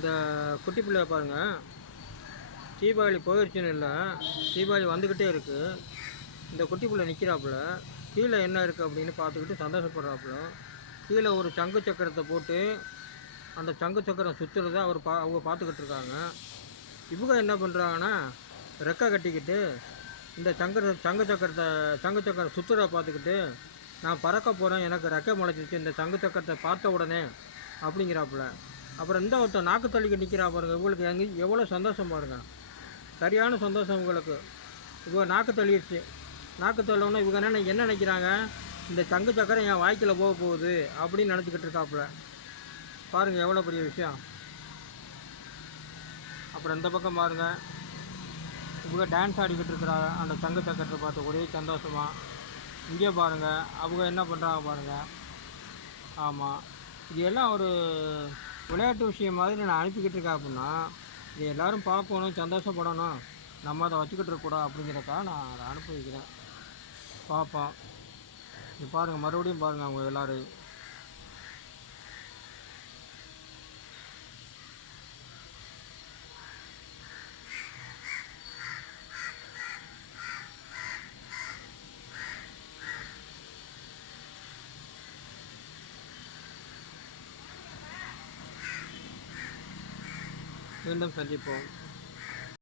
இந்த குட்டி பிள்ளைய பாருங்கள், தீபாவளி போயிடுச்சுன்னு இல்லை, தீபாவளி வந்துக்கிட்டே இருக்குது. இந்த குட்டி பிள்ளை நிற்கிறாப்புல, கீழே என்ன இருக்குது அப்படின்னு பார்த்துக்கிட்டு சந்தோஷப்படுறாப்புல. கீழே ஒரு சங்கு சக்கரத்தை போட்டு அந்த சங்கு சக்கரம் சுற்றுறத அவங்க பார்த்துக்கிட்டு இருக்காங்க. இவங்க என்ன பண்ணுறாங்கன்னா, ரெக்கை கட்டிக்கிட்டு இந்த சங்கு சக்கரம் சுற்றுறத பார்த்துக்கிட்டு, நான் பறக்க போகிறேன், எனக்கு ரெக்கை முளைச்சிச்சு இந்த சங்கு சக்கரத்தை பார்த்த உடனே அப்படிங்கிறாப்புல. அப்புறம் இந்த ஒருத்தர் நாக்கு தள்ளிக்கு நிற்கிறா பாருங்க, இவங்களுக்கு எவ்வளோ சந்தோஷம் பாருங்க, சரியான சந்தோஷம் இவங்களுக்கு. இவங்க நாக்கு தள்ளிடுச்சு. நாக்கு தள்ளவுடனே இவங்க என்ன நினைக்கிறாங்க, இந்த சங்கு சக்கரம் என் வாய்க்கில் போக போகுது அப்படின்னு நினச்சிக்கிட்டு இருக்காப்புல. பாருங்கள் எவ்வளோ பெரிய விஷயம். அப்புறம் இந்த பக்கம் பாருங்கள், இவங்க டான்ஸ் ஆடிக்கிட்டு இருக்கிறாங்க அந்த சங்கு சக்கரத்தை பார்த்து ஒரே சந்தோஷமாக. இங்கே பாருங்கள் அவங்க என்ன பண்ணுறாங்க பாருங்கள். ஆமாம், இது எல்லாம் ஒரு விளையாட்டு விஷயம் மாதிரி நான் அனுப்பிக்கிட்டு இருக்கேன். அப்படின்னா இது எல்லோரும் பார்க்கணும், சந்தோஷப்படணும், நம்ம அதை வச்சுக்கிட்டு இருக்கக்கூடாது அப்படிங்கிறக்காக நான் அதை அனுப்பி வைக்கிறேன். பார்ப்போம். இது பாருங்கள், மறுபடியும் பாருங்கள் அவங்க எல்லோரும். மீண்டும் சந்திப்போம்.